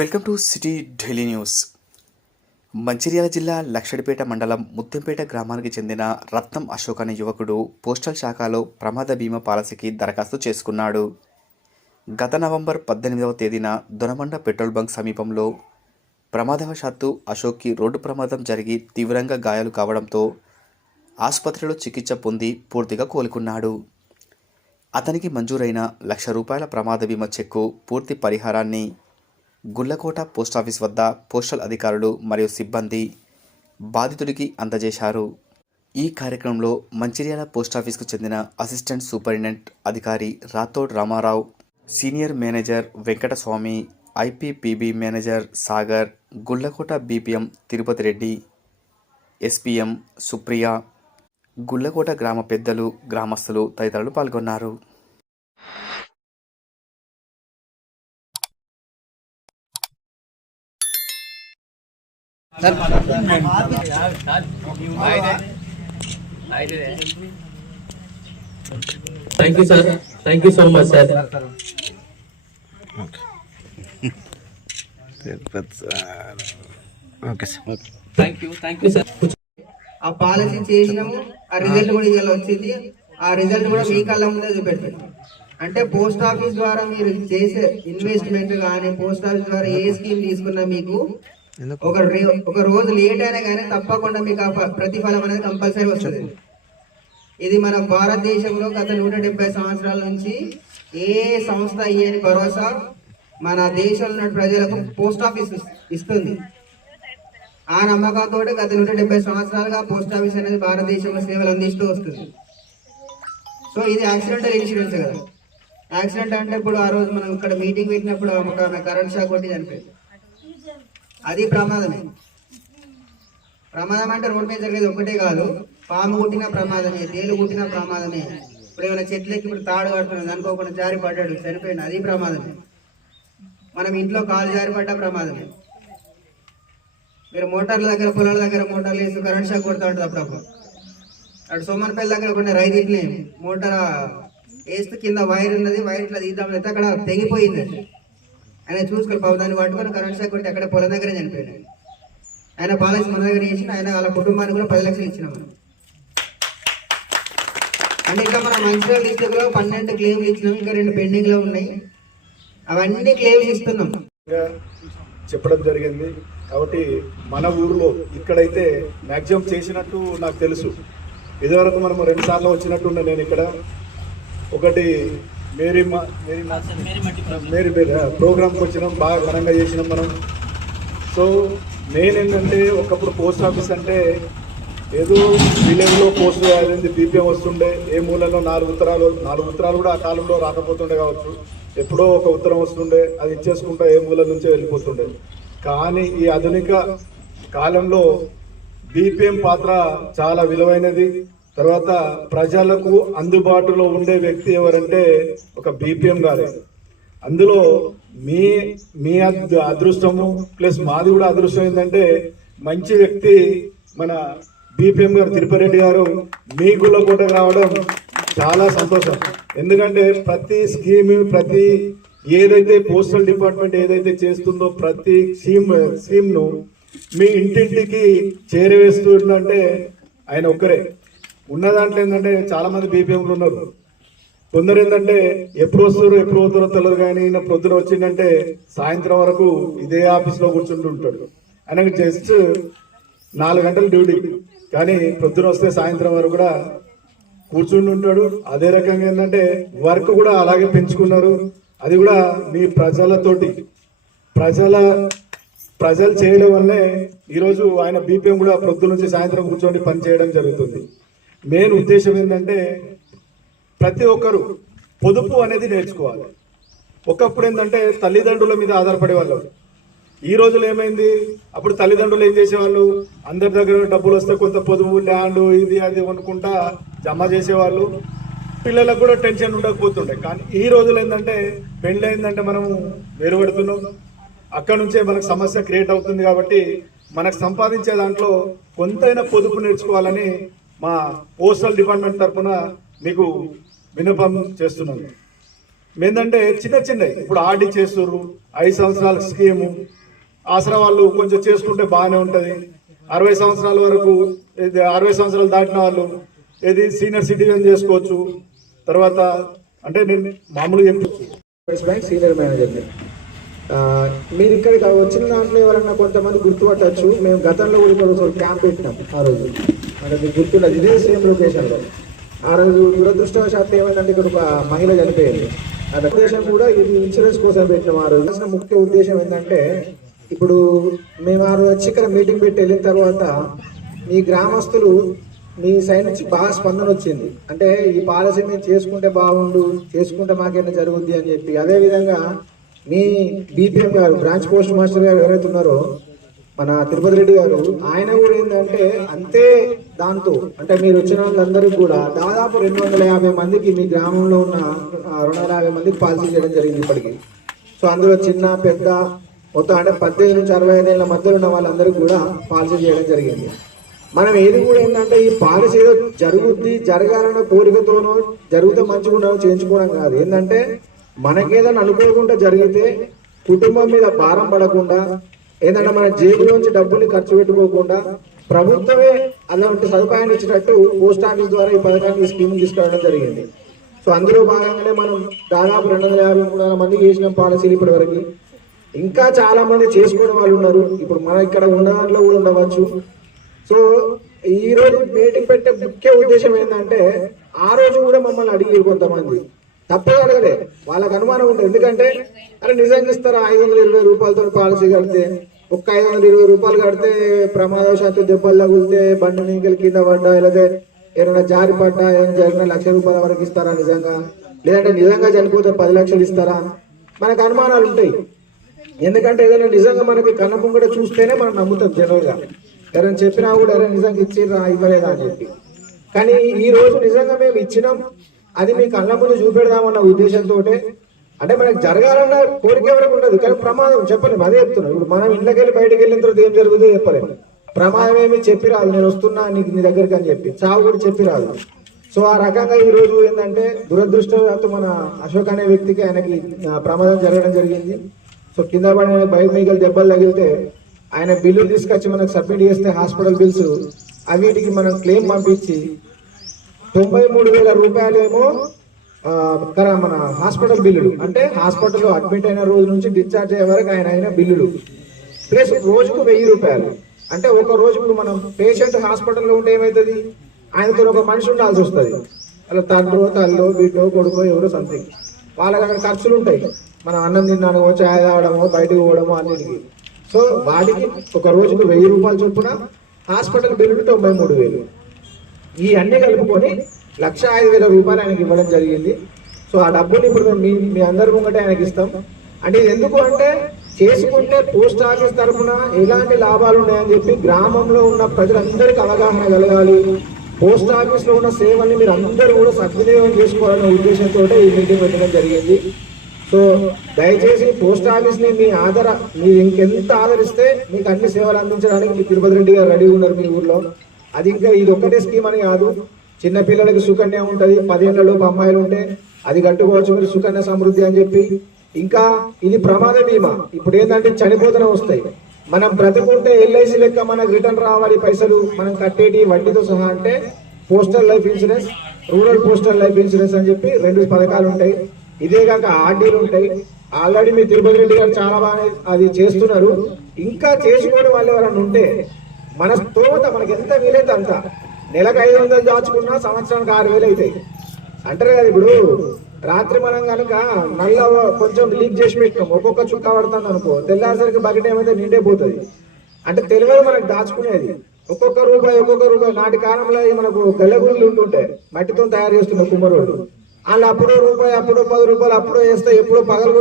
Welcome to city Delhi news. Mancherial జిల్లా లక్షడిపేట మండలం ముత్తంపేట గ్రామానికి చెందిన రత్నం అశోక్ అనే యువకుడు పోస్టల్ శాఖలో ప్రమాద బీమా పాలసీకి దరఖాస్తు చేసుకున్నాడు. గత నవంబర్ పద్దెనిమిదవ తేదీన దొనమండ పెట్రోల్ బంక్ సమీపంలో ప్రమాదవశాత్తు అశోక్కి రోడ్డు ప్రమాదం జరిగి తీవ్రంగా గాయాలు కావడంతో ఆసుపత్రిలో చికిత్స పొంది పూర్తిగా కోలుకున్నాడు. అతనికి మంజూరైన లక్ష రూపాయల ప్రమాద బీమా చెక్కు పూర్తి పరిహారాన్ని గుల్లకోట పోస్టాఫీస్ వద్ద పోస్టల్ అధికారులు మరియు సిబ్బంది బాధితుడికి అందజేశారు. ఈ కార్యక్రమంలో మంచిర్యాల పోస్టాఫీస్కు చెందిన అసిస్టెంట్ సూపరింటెండెంట్ అధికారి Rathod Ramarao senior manager Venkataswamy IPPB manager Sagar Gullakota BPM Tirupati Reddy SPM Supriya Gullakota గ్రామ పెద్దలు గ్రామస్తులు తదితరులు పాల్గొన్నారు. Thank you, sir. Thank you so much, sir. Okay sir Thank you, thank you, sir. ఆ policy చేసినాము ఆ result కూడా ఇలా వచ్చింది ఆ రిజల్ట్ కూడా మీ కళ్ళ ముందే చూపెట్టాం అంటే పోస్ట్ ఆఫీస్ ద్వారా మీరు చేసే ఇన్వెస్ట్మెంట్ కానీ పోస్ట్ ఆఫీస్ ద్వారా ఏ స్కీమ్ తీసుకున్నా మీకు ఒక ఒక రోజు లేట్ అయినా కానీ తప్పకుండా మీకు ఆ ప్రతిఫలం అనేది కంపల్సరీ వస్తుంది. ఇది మన భారతదేశంలో గత నూట డెబ్బై సంవత్సరాల నుంచి ఏ సంస్థ ఇయ్యని భరోసా మన దేశంలో ఉన్న ప్రజలకు పోస్ట్ ఆఫీస్ ఇస్తుంది. ఆ నమ్మకంతో గత నూట డెబ్బై సంవత్సరాలుగా పోస్ట్ ఆఫీస్ అనేది భారతదేశంలో సేవలు అందిస్తూ వస్తుంది. సో ఇది యాక్సిడెంటల్ ఇన్సూరెన్స్ కదా. యాక్సిడెంట్ అంటే ఇప్పుడు ఆ రోజు మనం ఇక్కడ మీటింగ్ పెట్టినప్పుడు ఒక కరెంట్ షాక్ కొట్టి చనిపోయింది. అది ప్రమాదమే. ప్రమాదం అంటే రోడ్డు మీద జరిగేది ఒకటే కాదు పాము కుట్టిన ప్రమాదమే తేలు కుట్టిన ప్రమాదమే. ఇప్పుడు ఏమైనా చెట్లకి ఇప్పుడు తాడు కడుతున్నది అనుకోకుండా జారి పడ్డాడు చనిపోయిన అది ప్రమాదమే. మనం ఇంట్లో కాలు జారి పడ్డ ప్రమాదమే. మీరు మోటార్ల దగ్గర పొలాల దగ్గర మోటార్లు వేసి కరెంట్ షాక్ కొడుతూ ఉంటుంది అప్పుడప్పుడు. అటు సోమన్పల్లి దగ్గర కొన్ని రైతు ఇట్లే మోటార్ వేస్తూ కింద వైర్ ఉన్నది వైర్ ఇట్లా తీద్దాం అయితే అక్కడ తెగిపోయింది అది. ఆయన చూసుకొని పాపం దాన్ని పట్టుకొని కరెంట్ షాక్ కొట్టి అక్కడ పొలం దగ్గర చనిపోయాడు ఆయన. పాలస్ పాలసీ మన దగ్గర చేసి ఆయన వాళ్ళ కుటుంబానికి కూడా పది లక్షలు ఇచ్చినాం మనం. అంటే ఇంకా మన మంచిర్యాల డిస్టిక్లో పన్నెండు క్లెయిమ్లు ఇచ్చినాం ఇంకా రెండు పెండింగ్లో ఉన్నాయి. అవన్నీ క్లెయిమ్స్ ఇస్తున్నాం చెప్పడం జరిగింది. కాబట్టి మన ఊర్లో ఇక్కడైతే మ్యాక్సిమం చేసినట్టు నాకు తెలుసు. ఇదివరకు మనం రెండు సార్లు వచ్చినట్టుండే నేను ఇక్కడ. ఒకటి మేరీ మా మేరీ మేరీ మేరీ ప్రోగ్రామ్కి వచ్చినాం బాగా ఘనంగా చేసినాం మనం. సో మెయిన్ ఏంటంటే ఒకప్పుడు పోస్ట్ ఆఫీస్ అంటే ఏదో విలేజ్లో పోస్ట్ అదేంటి బీపీఎం వస్తుండే ఏ మూలలో నాలుగు ఉత్తరాలు నాలుగు ఉత్తరాలు కూడా ఆ కాలంలో రాకపోతుండే కావచ్చు. ఎప్పుడో ఒక ఉత్తరం వస్తుండే అది ఇచ్చేసుకుంటా ఏ మూల నుంచే వెళ్ళిపోతుండే. కానీ ఈ ఆధునిక కాలంలో బీపీఎం పాత్ర చాలా విలువైనది. తర్వాత ప్రజలకు అందుబాటులో ఉండే వ్యక్తి ఎవరంటే ఒక బీపీఎం గారే. అందులో మీ మీ అదృష్టము ప్లస్ మాది కూడా అదృష్టం ఏంటంటే మంచి వ్యక్తి మన బీపీఎం గారు తిరుపరెడ్డి గారు మీ గుళ్ళకోటకు రావడం చాలా సంతోషం. ఎందుకంటే ప్రతి స్కీమ్ ప్రతి ఏదైతే పోస్టల్ డిపార్ట్మెంట్ ఏదైతే చేస్తుందో ప్రతి స్కీమ్ స్కీమ్ను మీ ఇంటింటికి చేరవేస్తుందంటే ఆయన ఒక్కరే. ఉన్న దాంట్లో ఏంటంటే చాలా మంది బీపీఎంలు ఉన్నారు. కొందరు ఏంటంటే ఎప్పుడు వస్తారు ఎప్పుడు పోతారో తెలియదు కానీ ఈయన పొద్దున వచ్చిందంటే సాయంత్రం వరకు ఇదే ఆఫీస్లో కూర్చుంటూ ఉంటాడు. ఆయనకు జస్ట్ నాలుగు గంటల డ్యూటీ. కానీ పొద్దున వస్తే సాయంత్రం వరకు కూడా కూర్చుండి ఉంటాడు. అదే రకంగా ఏంటంటే వర్క్ కూడా అలాగే పెంచుకున్నారు. అది కూడా మీ ప్రజలతోటి. ప్రజల ప్రజలు చేయడం వల్లే ఈరోజు ఆయన బీపీఎం కూడా పొద్దు నుంచి సాయంత్రం కూర్చొని పని చేయడం జరుగుతుంది. మెయిన్ ఉద్దేశం ఏంటంటే ప్రతి ఒక్కరు పొదుపు అనేది నేర్చుకోవాలి. ఒకప్పుడు ఏంటంటే తల్లిదండ్రుల మీద ఆధారపడే వాళ్ళు. ఈ రోజులు ఏమైంది? అప్పుడు తల్లిదండ్రులు ఏం చేసేవాళ్ళు? అందరి దగ్గర డబ్బులు వస్తే కొంత పొదుపు ల్యాండ్ ఇది అది అనుకుంటా జమ చేసేవాళ్ళు. పిల్లలకు కూడా టెన్షన్ ఉండకపోతుండే. కానీ ఈ రోజులు ఏంటంటే పెళ్ళి అయిందంటే మనం వేరుపడుతున్నాం. అక్కడ నుంచే మనకు సమస్య క్రియేట్ అవుతుంది కాబట్టి మనకు సంపాదించే దాంట్లో కొంతైనా పొదుపు నేర్చుకోవాలని మా పోస్టల్ డిపార్ట్మెంట్ తరఫున మీకు విన్నపం చేస్తున్నాను. ఏంటంటే చిన్న చిన్నవి ఇప్పుడు ఆర్డి చేస్తున్నారు ఐదు సంవత్సరాల స్కీము ఆసరా వాళ్ళు కొంచెం చేసుకుంటే బాగానే ఉంటుంది. అరవై సంవత్సరాల వరకు ఇది అరవై సంవత్సరాలు దాటిన వాళ్ళు ఏది సీనియర్ సిటిజన్ చేసుకోవచ్చు. తర్వాత అంటే నేను మామూలుగా చెప్పచ్చు బ్యాంక్ సీనియర్ మేనేజర్ని మీరు ఇక్కడికి వచ్చిన దాంట్లో ఎవరన్నా కొంతమంది గుర్తుపట్టచ్చు? మేము గతంలో కూడా క్యాంప్ పెట్టినాం ఆ రోజు. అంటే మీకు గుర్తున్నది ఇదే సేమ్ లొకేషన్లో ఆ రోజు దురదృష్టవశాత్తు ఏమైందంటే ఇక్కడ ఒక మహిళ చనిపోయింది. ఆ ఉద్దేశం కూడా ఇది ఇన్సూరెన్స్ కోసం పెట్టినాం ఆ రోజు ముఖ్య ఉద్దేశం ఏంటంటే ఇప్పుడు మేము ఆ రోజు వచ్చి ఇక్కడ మీటింగ్ పెట్టి వెళ్ళిన తర్వాత మీ గ్రామస్తులు మీ సైడ్ నుంచి బాగా స్పందన వచ్చింది. అంటే ఈ పాలసీ మేము చేసుకుంటే బాగుండు చేసుకుంటే మాకేమైనా జరుగుద్ది అని చెప్పి. అదేవిధంగా మీ బీపీఎం గారు బ్రాంచ్ పోస్ట్ మాస్టర్ గారు ఎవరైతే ఉన్నారో మన తిరుపతి రెడ్డి గారు ఆయన కూడా ఏంటంటే అంతే దాంతో అంటే మీరు వచ్చిన వాళ్ళందరికీ కూడా దాదాపు రెండు వందల యాభై మందికి మీ గ్రామంలో ఉన్న రెండు వందల యాభై మందికి పాలసీ చేయడం జరిగింది ఇప్పటికి. సో అందులో చిన్న పెద్ద మొత్తం అంటే పద్దెనిమిది నుంచి అరవై ఐదు ఏళ్ళ మధ్యలో ఉన్న వాళ్ళందరికీ కూడా పాలసీ చేయడం జరిగింది. మనం ఏది కూడా ఏంటంటే ఈ పాలసీ ఏదో జరుగుద్ది జరగాలన్న కోరికతోనో జరిగితే మంచిగా చేయించుకోవడం కాదు. ఏంటంటే మనకేదైనా అనుకోకుండా జరిగితే కుటుంబం మీద భారం పడకుండా ఏంటంటే మన జేబులోంచి డబ్బుని ఖర్చు పెట్టుకోకుండా ప్రభుత్వమే అలాంటి సదుపాయాన్ని ఇచ్చినట్టు పోస్ట్ ఆఫీస్ ద్వారా ఈ పథకాన్ని ఈ స్కీమ్ తీసుకురావడం జరిగింది. సో అందులో భాగంగానే మనం దాదాపు రెండు వందల యాభై మూడు వందల మంది చేసిన పాలసీలు ఇప్పటి వరకు ఇంకా చాలా మంది చేసుకునే వాళ్ళు ఉన్నారు. ఇప్పుడు మన ఇక్కడ ఉన్న దాంట్లో కూడా ఉండవచ్చు. సో ఈ రోజు మీటింగ్ పెట్టే ముఖ్య ఉద్దేశం ఏంటంటే ఆ రోజు కూడా మమ్మల్ని అడిగారు కొంతమంది. తప్పే అడగలే. వాళ్ళకి అనుమానం ఉంటుంది. ఎందుకంటే అరే నిజంగా ఇస్తారా? ఐదు వందల ఇరవై రూపాయలతో పాలసీ కడితే ఒక్క ఐదు వందల ఇరవై రూపాయలు కడితే ప్రమాదవశాత్తు దెబ్బలు తగిలితే బండి నీకలు కింద పడ్డా లేదా ఏమైనా జారి పడ్డా ఏం జరిగిన లక్ష రూపాయల వరకు ఇస్తారా నిజంగా? లేదంటే నిజంగా చనిపోతే పది లక్షలు ఇస్తారా? మనకు అనుమానాలు ఉంటాయి. ఎందుకంటే ఏదైనా నిజంగా మనకి కన్న చూస్తేనే మనం నమ్ముతాం జనరల్గా. ఎవరైనా చెప్పినా కూడా ఎవరైనా నిజంగా ఇచ్చిర్రా? ఇవ్వలేదా? అని చెప్పి. కానీ ఈ రోజు నిజంగా మేము ఇచ్చినాం. అది మీ కళ్ళ ముందు చూపెడదామన్న ఉద్దేశంతో అంటే మనకి జరగాలన్న కోరిక ఎవరికి ఉండదు కానీ ప్రమాదం చెప్పలేము అదే చెప్తున్నాం. ఇప్పుడు మనం ఇంట్లోకి వెళ్ళి బయటకు వెళ్ళిన తర్వాత ఏం జరుగుతుందో చెప్పలేము ప్రమాదం ఏమి చెప్పి రాదు నేను వస్తున్నా నీకు నీ దగ్గరికి అని చెప్పి. చావు కూడా చెప్పి రాదు. సో ఆ రకంగా ఈ రోజు ఏంటంటే దురదృష్టవశాత్తు మన అశోక్ అనే వ్యక్తికి ఆయనకి ప్రమాదం జరగడం జరిగింది. సో కింద పడిన బయట మీగలు దెబ్బలు తగిలితే ఆయన బిల్లు తీసుకొచ్చి మనకు సబ్మిట్ చేస్తే హాస్పిటల్ బిల్స్ అవిటికి మనం క్లెయిమ్ పంపించి తొంభై మూడు వేల రూపాయలేమో మన హాస్పిటల్ బిల్లులు. అంటే హాస్పిటల్లో అడ్మిట్ అయిన రోజు నుంచి డిశ్చార్జ్ అయ్యే వరకు ఆయన అయిన బిల్లులు. ప్లస్ రోజుకు వెయ్యి రూపాయలు. అంటే ఒక రోజు ఇప్పుడు మనం పేషెంట్ హాస్పిటల్లో ఉంటే ఏమవుతుంది ఆయనతో ఒక మనిషి ఉండాల్సి వస్తుంది. అలా తండ్రో తల్లో బిడ్డో కొడుకో ఎవరో సంథింగ్ వాళ్ళకి అక్కడ ఖర్చులు ఉంటాయి. మనం అన్నం తిన్నాడమో చాయ్ తాగడమో బయటకు పోవడమో అన్నిటికి. సో వాటికి ఒక రోజుకు వెయ్యి రూపాయలు చొప్పున హాస్పిటల్ బిల్లులు తొంభై మూడు వేలు. ఈ అన్ని కలుపుకొని లక్ష ఐదు వేల రూపాయలు ఆయనకి ఇవ్వడం జరిగింది. సో ఆ డబ్బుని ఇప్పుడు మీ మీ అందరి ముంగటే ఆయనకి ఇస్తాం. అంటే ఇది ఎందుకు అంటే చేసుకుంటే పోస్ట్ ఆఫీస్ తరఫున ఎలాంటి లాభాలు ఉన్నాయని చెప్పి గ్రామంలో ఉన్న ప్రజలందరికీ అవగాహన కలగాలి. పోస్ట్ ఆఫీస్లో ఉన్న సేవల్ని మీరు అందరూ కూడా సద్వినియోగం చేసుకోవాలనే ఉద్దేశంతో ఈ మీటింగ్ పెట్టడం జరిగింది. సో దయచేసి పోస్ట్ ఆఫీస్ని మీ ఆధార మీరు ఇంకెంత ఆదరిస్తే మీకు అన్ని సేవలు అందించడానికి మీ తిరుపతి రెడ్డి గారు రెడీ ఉన్నారు మీ ఊర్లో. అది ఇంకా ఇది ఒక్కటే స్కీమ్ అని కాదు. చిన్నపిల్లలకి సుకన్య ఉంటుంది పదిహేనులోపు అమ్మాయిలు ఉంటే అది కట్టుకోవచ్చు మీరు సుకన్య సమృద్ధి అని చెప్పి. ఇంకా ఇది ప్రమాద బీమా. ఇప్పుడు ఏంటంటే చనిపోతూనే వస్తాయి. మనం బ్రతుకుంటే ఎల్ఐసి లెక్క మనకు రిటర్న్ రావాలి పైసలు మనం కట్టేటి వడ్డీతో సహా అంటే postal life insurance rural postal life insurance అని చెప్పి రెండు పథకాలు ఉంటాయి. ఇదే కాక ఆర్డీలు ఉంటాయి. ఆల్రెడీ మీ తిరుపతి రెడ్డి గారు చాలా బాగా అది చేస్తున్నారు. ఇంకా చేసుకోవడం వాళ్ళు ఎవరైనా ఉంటే మన స్తోమత మనకి ఎంత వీలైతే అంత. నెలకు ఐదు వందలు దాచుకున్నా సంవత్సరానికి ఆరు వేలు అవుతాయి. అంటారు కదా ఇప్పుడు రాత్రి మనం కనుక నల్ల కొంచెం లీక్ చేసి పెట్టినాం ఒక్కొక్క చుక్క పడుతుంది అనుకో తెల్లారిసరికి బకెట్ ఏమైతే నిండే పోతుంది. అంటే తెలియదు మనకు దాచుకునేది. ఒక్కొక్క రూపాయి ఒక్కొక్క రూపాయి. నాటి కాలంలో మనకు గల్లగుళ్ళు ఉంటుంటాయి. మట్టితో తయారు చేస్తున్న కుమ్మరోళ్ళు. వాళ్ళు అప్పుడో రూపాయి అప్పుడో పది రూపాయలు అప్పుడో వేస్తే ఎప్పుడో పగలు